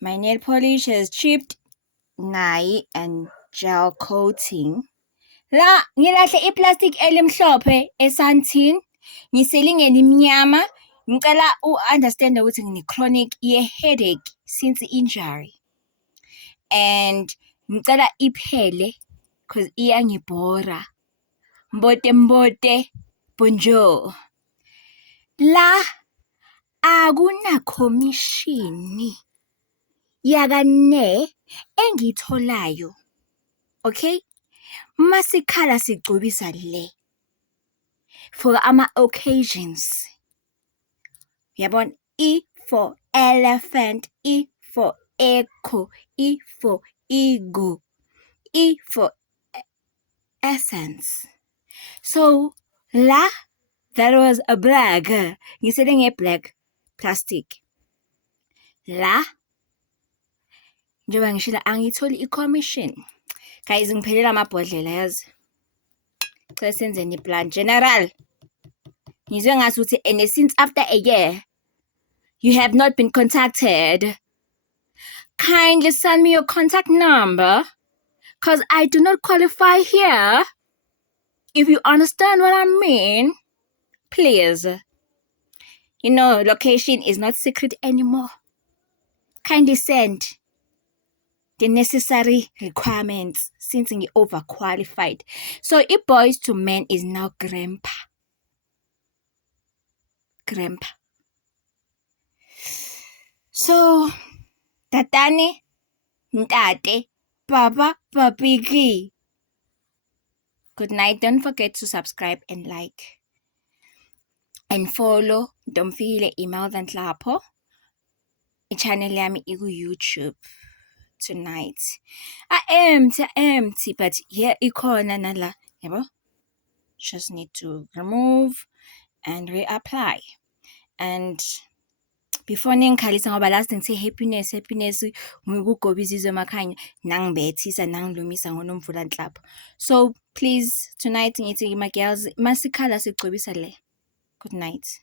My nail polish has chipped nayi and gel coating. La ngilahle iplastic elimhlophe eSantin. Ngiselingeni imnyama. Ngicela u-understand ukuthi ngine-chronic ye-headache since injury. And ngicela iphele because iyangibhora. Mbote, bonjour. La akunakhomishini yakane engitholayo. Okay? Masikhala sigcobisa le. For ama-occasions. Yabona, E for elephant, E for echo, E for ego, E for essence. So, la, that was a black. Ngiselenge black plastic. La, njengoba ngishila angitholi i-commission. Guys, ngiphelela amabhodlela yazi. Xa senzeni i-plan general. Ngizwe ngasuthi and since after a year you have not been contacted. Kindly send me your contact number because I do not qualify here. If you understand what I mean, please. You know, location is not secret anymore. Kindly send the necessary requirements since you're overqualified. So, if boys to men is now grandpa. So, tatane, ntate, papa, papiki. Good night. Don't forget to subscribe and like. And follow Domfile email than Tlapo. Channel yami iku YouTube tonight. I empty, but here ikona nala. Yabo? Just need to remove and reapply. And before ningikhalisa ngoba last ngithe happiness ngikugobizizwe emakhanya nangibethisa nangilumisa ngonomvula nhlapho. So please tonight ngithi my girls masikhala sigcobisa le. Good night.